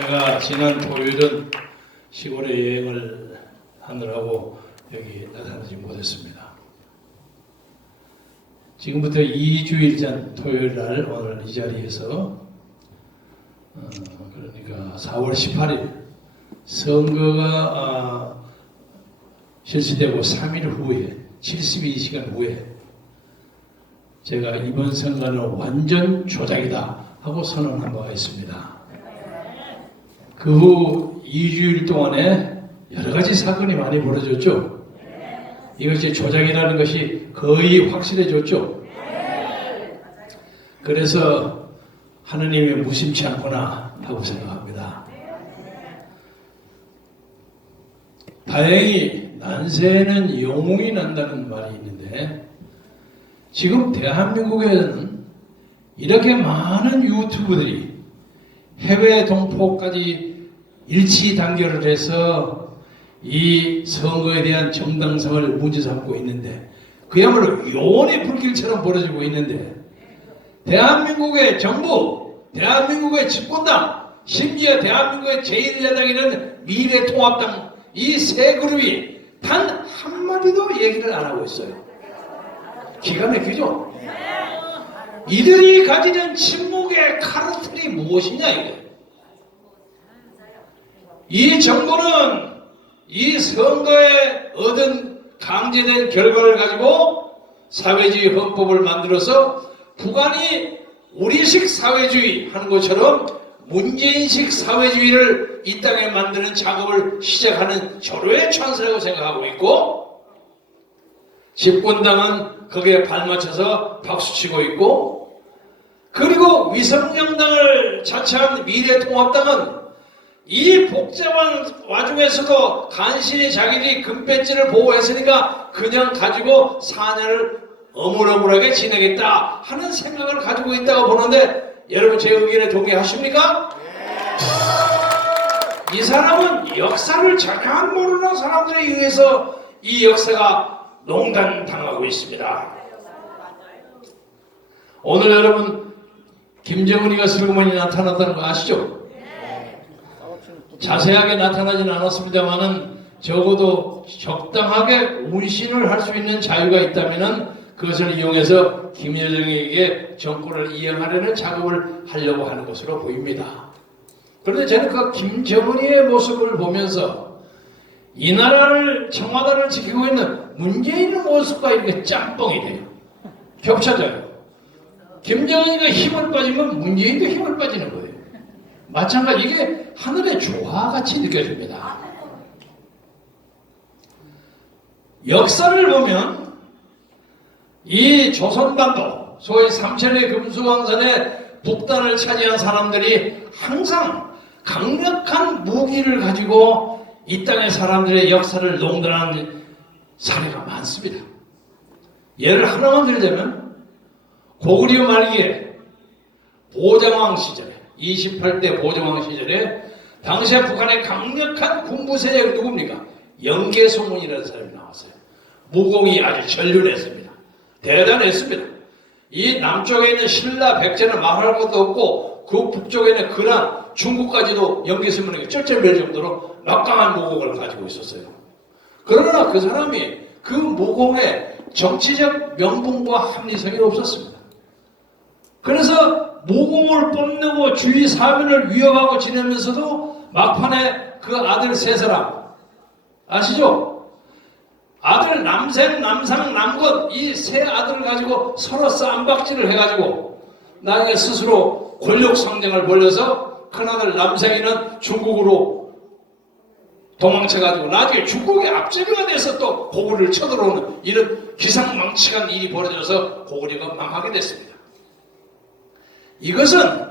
제가 지난 토요일은 시골에 여행을 하느라고 여기 나타나지 못했습니다. 지금부터 2주일 전 토요일 날 오늘 이 자리에서 그러니까 4월 18일 선거가 실시되고 3일 후에 72시간 후에 제가 이번 선거는 완전 조작이다 하고 선언한 바가 있습니다. 그 후 2주일 동안에 여러 가지 사건이 많이 벌어졌죠. 이것이 조작이라는 것이 거의 확실해졌죠. 그래서 하느님이 무심치 않구나 하고 생각합니다. 다행히 난세는 영웅이 난다는 말이 있는데 지금 대한민국에는 이렇게 많은 유튜브들이 해외 동포까지 일치 단결을 해서 이 선거에 대한 정당성을 문제 삼고 있는데 그야말로 요원의 불길처럼 벌어지고 있는데 대한민국의 정부, 대한민국의 집권당, 심지어 대한민국의 제1야당이라는 미래통합당 이 세 그룹이 단 한마디도 얘기를 안 하고 있어요. 기가 막히죠? 이들이 가지는 침묵의 카르텔이 무엇이냐 이게. 이 정부는 이 선거에 얻은 강제된 결과를 가지고 사회주의 헌법을 만들어서 북한이 우리식 사회주의 하는 것처럼 문재인식 사회주의를 이 땅에 만드는 작업을 시작하는 절호의 찬스라고 생각하고 있고 집권당은 거기에 발맞춰서 박수치고 있고 그리고 위성정당을 자처한 미래통합당은 이 복잡한 와중에서도 간신히 자기들이 금배지를 보호했으니까 그냥 가지고 4년을 어물어물하게 지내겠다 하는 생각을 가지고 있다고 보는데 여러분 제 의견에 동의하십니까? 이 사람은 역사를 전혀 안 모르는 사람들에 의해서 이 역사가 농단당하고 있습니다. 오늘 여러분 김정은이가 슬그머니 나타났다는 거 아시죠? 자세하게 나타나지는 않았습니다만은 적어도 적당하게 운신을 할 수 있는 자유가 있다면 그것을 이용해서 김여정에게 정권을 이행하려는 작업을 하려고 하는 것으로 보입니다. 그런데 저는 그 김정은이의 모습을 보면서 이 나라를 청와대를 지키고 있는 문재인의 모습과 이렇게 짬뽕이 돼요. 겹쳐져요. 김정은이가 힘을 빠지면 문재인도 힘을 빠지는 거예요. 마찬가지 이게 하늘의 조화같이 느껴집니다. 역사를 보면 이 조선반도 소위 삼천리 금수강산의 북단을 차지한 사람들이 항상 강력한 무기를 가지고 이 땅의 사람들의 역사를 농단하는 사례가 많습니다. 예를 하나만 들자면 고구려 말기에 보정왕 시절에 28대 보정왕 시절에 당시에 북한의 강력한 군부 세력이 누굽니까? 영계소문이라는 사람이 나왔어요. 무공이 아주 전륜했습니다. 대단했습니다. 이 남쪽에 있는 신라, 백제는 말할 것도 없고 그 북쪽에 있는 근한, 중국까지도 영계소문에게 쩔쩔맬 정도로 막강한 무공을 가지고 있었어요. 그러나 그 사람이 그 무공에 정치적 명분과 합리성이 없었습니다. 그래서 무공을 뽐내고 주위 사면을 위협하고 지내면서도 막판에 그 아들 세 사람 아시죠? 아들 남생, 남상, 남건 이 세 아들을 가지고 서로 쌈박질을 해가지고 나중에 스스로 권력 상정을 벌려서 큰아들 남생이는 중국으로 도망쳐가지고 나중에 중국의 앞제비가 돼서 또 고구려를 쳐들어오는 이런 기상망측한 일이 벌어져서 고구려가 망하게 됐습니다. 이것은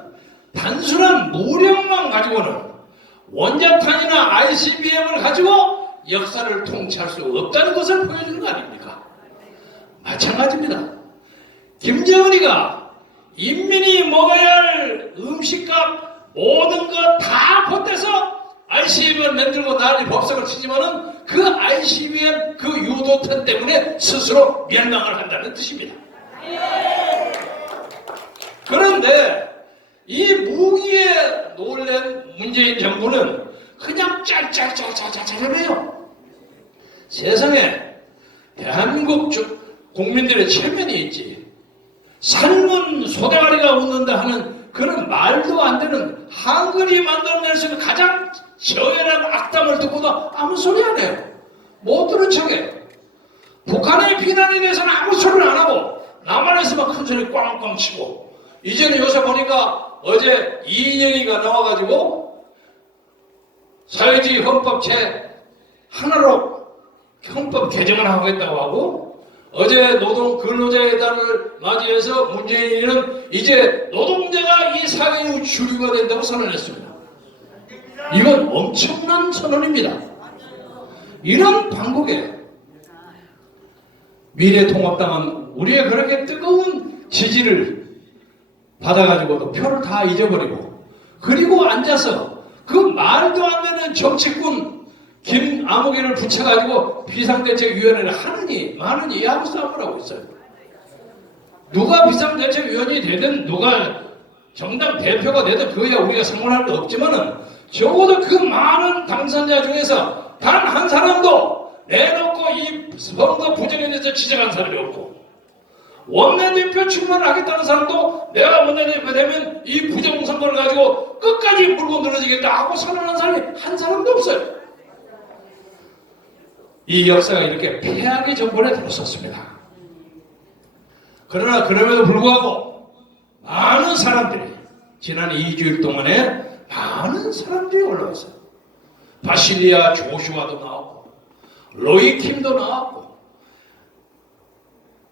단순한 무력만 가지고는 원자탄이나 ICBM을 가지고 역사를 통치할 수 없다는 것을 보여주는 거 아닙니까? 마찬가지입니다. 김정은이가 인민이 먹어야 할 음식값 모든 것 다 보태서 ICBM을 만들고 난리 법석을 치지만은 그 ICBM 그 유도탄 때문에 스스로 멸망을 한다는 뜻입니다. 그런데 이 무기에 놀란 문재인 정부는 그냥 짤짤짤짤짤짤해요. 세상에 대한민국 국민들의 체면이 있지. 삶은 소대가리가 웃는다 하는 그런 말도 안 되는 한글이 만들어낼 수 있는 가장 저열한 악담을 듣고도 아무 소리 안 해요. 못 들은 척해. 북한의 비난에 대해서는 아무 소리를 안 하고 남한에서만 큰 소리 꽝꽝 치고. 이제는 요새 보니까 어제 이인영이가 나와가지고 사회주의 헌법 제 하나로 헌법 개정을 하겠다고 하고, 어제 노동 근로자의 달을 맞이해서 문재인은 이제 노동자가 이 사회의 주류가 된다고 선언했습니다. 이건 엄청난 선언입니다. 이런 방국에 미래통합당은 우리의 그렇게 뜨거운 지지를 받아가지고도 표를 다 잊어버리고, 그리고 앉아서 그 말도 안 되는 정치꾼 김아무개를 붙여가지고 비상대책위원회를 하느니 마느니 이 하고 싸움을 하고 있어요. 누가 비상대책위원이 되든 누가 정당 대표가 되든 그거야 우리가 상관할 거 없지만은, 적어도 그 많은 당선자 중에서 단 한 사람도 내놓고 이 선거 부정에 대해서 지적한 사람이 없고, 원내대표 출마를 하겠다는 사람도 내가 원내대표 되면 이 부정선거를 가지고 끝까지 물고 늘어지겠다 하고 선언한 사람이 한 사람도 없어요. 이 역사가 이렇게 폐악의 정권에 들어섰습니다. 그러나 그럼에도 불구하고 많은 사람들이 지난 2주일 동안에 많은 사람들이 올라왔어요. 바실리아 조슈아도 나왔고 로이킴도 나왔고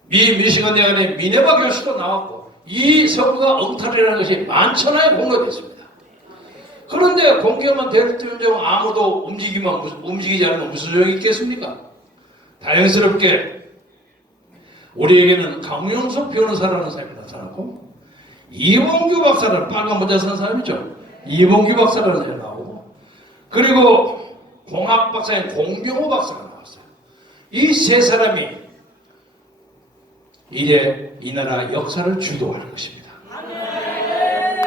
미 미시간 대학의 미네바 교수도 나왔고, 이 선거가 엉터리라는 것이 만천하에 공개됐습니다. 그런데 공개만 될 때면 아무도 움직이지 않으면 무슨 소용이 있겠습니까? 다행스럽게 우리에게는 강용석 변호사라는 사람이 나타났고, 이봉규 박사라는 빨간 모자 쓴 사람이죠. 이봉규 박사라는 사람이 나오고, 그리고 공학 박사인 공병호 박사가 나왔어요. 이 세 사람이 이제 이 나라 역사를 주도할 것입니다.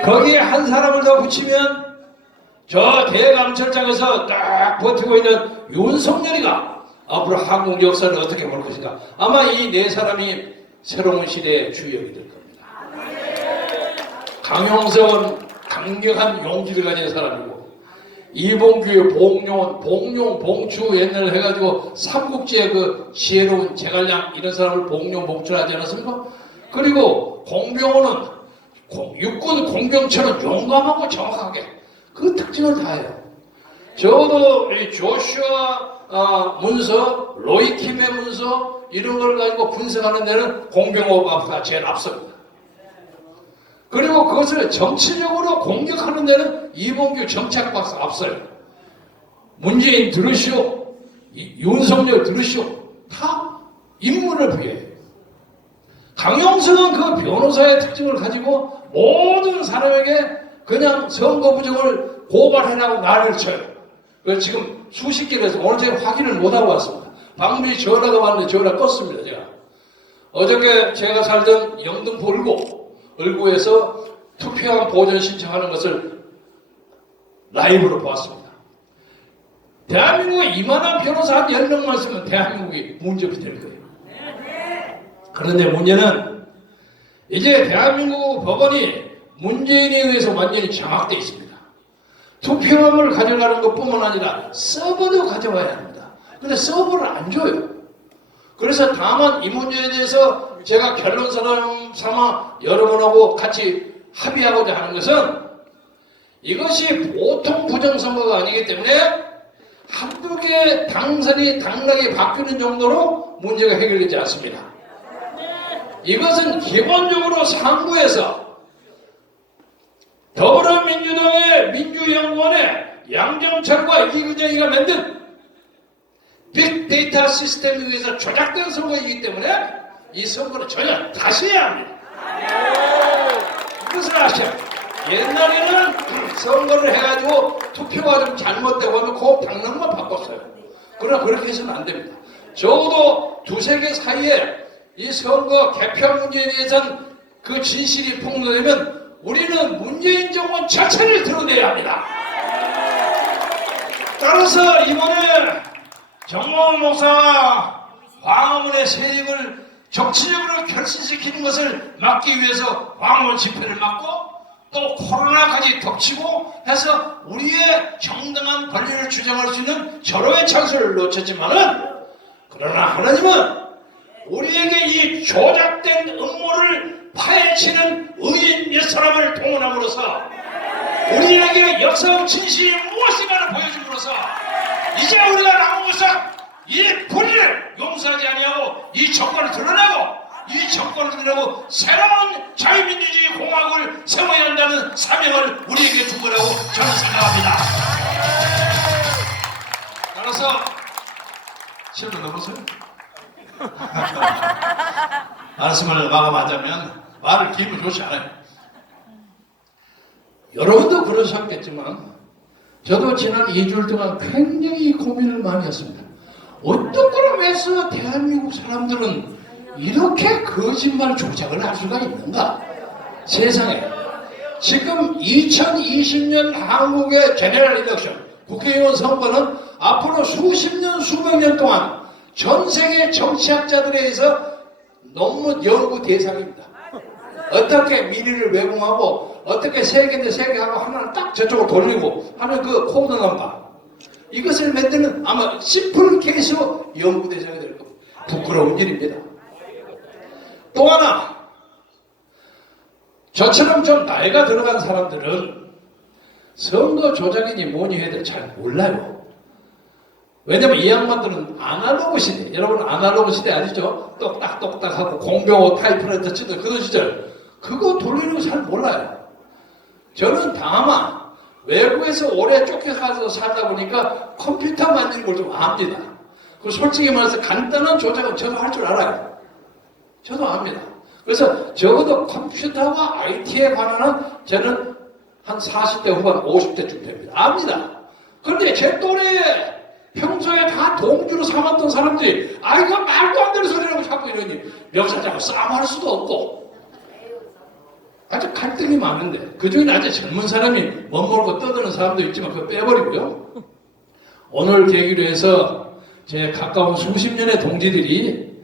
거기에 한 사람을 더 붙이면 저 대감철장에서 딱 버티고 있는 윤석열이가 앞으로 한국 역사를 어떻게 볼 것인가. 아마 이 네 사람이 새로운 시대의 주역이 될 겁니다. 강용석은 강력한 용기를 가진 사람이고, 이봉규의 봉용, 봉추 옛날에 해가지고 삼국지의 그 지혜로운 제갈량 이런 사람을 봉용, 봉추를 하지 않았습니까? 그리고 공병호는 육군 공병처럼 용감하고 정확하게 그 특징을 다해요. 적어도 이 조슈아 문서, 로이킴의 문서 이런 걸 가지고 분석하는 데는 공병호 박사가 제일 앞섭니다. 그리고 그것을 정치적으로 공격하는 데는 이봉규 정책 박사 앞서요. 문재인 들으시오, 윤석열 들으시오, 다 인물을 부여해요. 강용석은 그 변호사의 특징을 가지고 모든 사람에게 그냥 선거 부정을 고발해라고 나를 쳐요. 그래서 지금 수십 개를 해서 오늘 제가 확인을 못하고 왔습니다. 방문이 전화가 왔는데 전화 껐습니다. 제가 어저께 제가 살던 영등포 을구에서 투표함 보전 신청하는 것을 라이브로 보았습니다. 대한민국에 이만한 변호사 한 10명만 쓰면 대한민국이 문제가 될 거예요. 그런데 문제는 이제 대한민국 법원이 문재인에 의해서 완전히 장악되어 있습니다. 투표함을 가져가는 것뿐만 아니라 서버도 가져와야 합니다. 근데 서버를 안 줘요. 그래서 다만 이 문제에 대해서 제가 결론 삼아 여러분하고 같이 합의하고자 하는 것은, 이것이 보통 부정선거가 아니기 때문에 한두 개 당선이 당락이 바뀌는 정도로 문제가 해결되지 않습니다. 이것은 기본적으로 상부에서 더불어민주당의 민주연구원의 양정철과 이근영이가 만든 빅데이터 시스템에 의해서 조작된 선거이기 때문에 이 선거를 전혀 다시 해야 합니다. 그것을 아셔야 합니다. 옛날에는 선거를 해가지고 투표가 좀 잘못되고 하면 그 당락만 바꿨어요. 그러나 그렇게 해서는 안 됩니다. 적어도 두세 개 사이에 이 선거 개표 문제에 대해서는 그 진실이 폭로되면 우리는 문재인 정권 자체를 드러내야 합니다. 따라서 이번에 정몽 목사가 광화문의 세력을 정치적으로 결신시키는 것을 막기 위해서 광화문 집회를 막고 또 코로나까지 덮치고 해서 우리의 정당한 권리를 주장할 수 있는 절호의 찬스를 놓쳤지만은, 그러나 하나님은 우리에게 이 조작된 음모를 파헤치는 의인 몇 사람을 동원함으로써 우리에게 역사적 진실이 무엇인가를 보여줌으로써 이제 우리가 남은 것은 이 불의를 용서하지 아니하고 이 정권을 드러내고 새로운 자유민주주의 공화국을 세워야 한다는 사명을 우리에게 준 거라고 저는 생각합니다. 따라서 7분 넘었어요? 말씀을 마감하자면 말을 기분 좋지 않아요. 여러분도 그러셨겠지만 저도 지난 2주일 동안 굉장히 고민을 많이 했습니다. 어떤 걸 해서 대한민국 사람들은 이렇게 거짓말 조작을 할 수가 있는가? 세상에 지금 2020년 한국의 제너럴 일렉션 국회의원 선거는 앞으로 수십 년 수백 년 동안 전 세계 정치학자들에 의해서 논문 연구 대상입니다. 어떻게 미래를 외공하고 어떻게 세계 대 세계하고 하나를 딱 저쪽으로 돌리고 하는 그 코드 넘버, 이것을 만드는 아마 심플 케이스로 연구 대상이 될 겁니다. 부끄러운 일입니다. 또 하나, 저처럼 좀 나이가 들어간 사람들은 선거 조작이니 뭐니 해도 잘 몰라요. 왜냐면 이 양반들은 아날로그 시대, 여러분 아날로그 시대 아시죠? 똑딱똑딱하고 공병호 타이프라이터 치던 그런 시절, 그거 돌리는 거 잘 몰라요. 저는 다만 외국에서 오래 쫓겨가서 살다 보니까 컴퓨터 만드는 걸 좀 압니다. 그 솔직히 말해서 간단한 조작은 저도 할 줄 알아요. 저도 압니다. 그래서 적어도 컴퓨터와 IT에 관한 저는 한 40대 후반 50대쯤 됩니다. 압니다. 그런데 제 또래에 평소에 다 동주로 삼았던 사람들이 이거 말도 안 되는 소리라고 자꾸 이러니 역사자고 싸움할 수도 없고 아주 갈등이 많은데, 그 중에 아주 젊은 사람이 멋모르고 떠드는 사람도 있지만 그거 빼버리고요. 오늘 계기로 해서 제 가까운 수십 년의 동지들이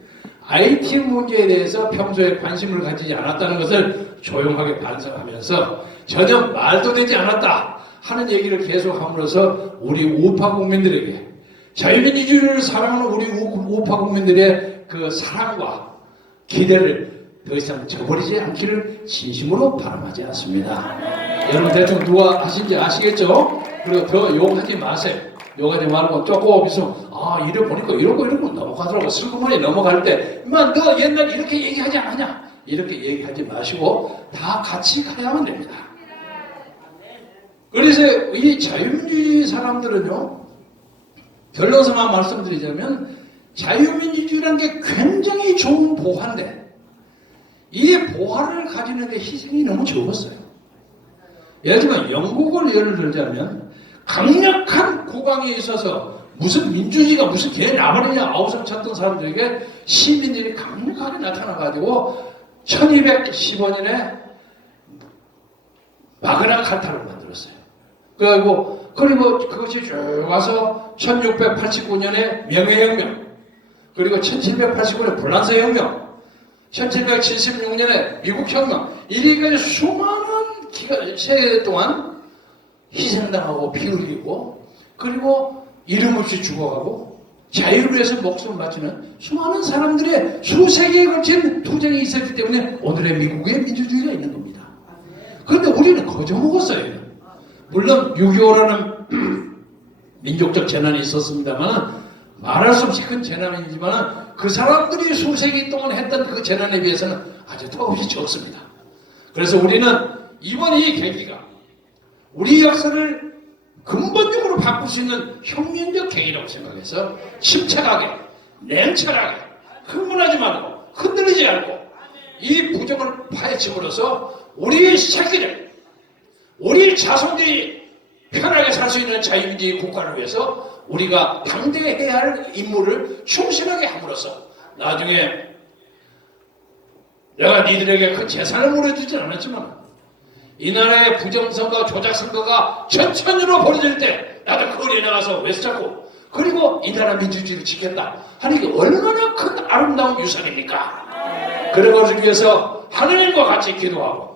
IT 문제에 대해서 평소에 관심을 가지지 않았다는 것을 조용하게 반성하면서 전혀 말도 되지 않았다 하는 얘기를 계속함으로써 우리 우파 국민들에게, 자유민주주의를 사랑하는 우리 우파 국민들의 그 사랑과 기대를 더 이상 저버리지 않기를 진심으로 바람하지 않습니다. 여러분 대충 누가 하신지 아시겠죠? 그리고 더 욕하지 마세요. 욕하지 말고 조금 있으면 이래 보니까 이러고 넘어가더라고. 슬그머니 넘어갈 때 너 옛날 이렇게 얘기하지 않았냐? 이렇게 얘기하지 마시고 다 같이 가야만 됩니다. 그래서 이 자유민주주의 사람들은요, 결론서만 말씀드리자면 자유민주주의라는 게 굉장히 좋은 보화인데 이 보화를 가지는 데 희생이 너무 적었어요. 예를 들면 영국을 예를 들자면 강력한 국왕에 있어서 무슨 민주주의가 무슨 개 나발이냐 아우성 찾던 사람들에게 시민들이 강력하게 나타나가지고 1215년에 마그나 카타를 만들었어요. 그리고 그것이 쭉 와서 1689년에 명예혁명, 그리고 1789년에 불란서 혁명, 1776년에 미국 혁명, 이래까지 수많은 세대 동안 희생당하고 피 흘리고 그리고 이름 없이 죽어가고 자유를 위해서 목숨을 바치는 수많은 사람들의 수세기에 걸친 투쟁이 있었기 때문에 오늘의 미국의 민주주의가 있는 겁니다. 그런데 우리는 거저 먹었어요. 물론 6.25라는 민족적 재난이 있었습니다만 말할 수 없이 큰 재난이지만 그 사람들이 수세기 동안 했던 그 재난에 비해서는 아주 더없이 적습니다. 그래서 우리는 이번 이 계기가 우리 역사를 근본적으로 바꿀 수 있는 혁명적 계기라고 생각해서 침착하게, 냉철하게, 흥분하지 말고 흔들리지 않고 이 부정을 파헤침으로써 우리 새끼들, 우리 자손들이 편하게 살 수 있는 자유민주주의 국가를 위해서 우리가 당대해야 할 임무를 충실하게 함으로써 나중에 내가 니들에게 그 재산을 물어주진 않았지만 이 나라의 부정선거, 조작선거가 천천히로 벌어질 때 나도 거리에 나가서 외쳤고 그리고 이 나라 민주주의를 지켰다 하는 게 얼마나 큰 아름다운 유산입니까? 그러기 위해서 하느님과 같이 기도하고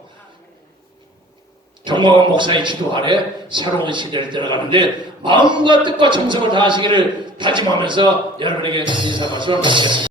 정광훈 목사의 지도 아래 새로운 시대를 들어가는데 마음과 뜻과 정성을 다하시기를 다짐하면서 여러분에게 인사 말씀을 드리겠습니다.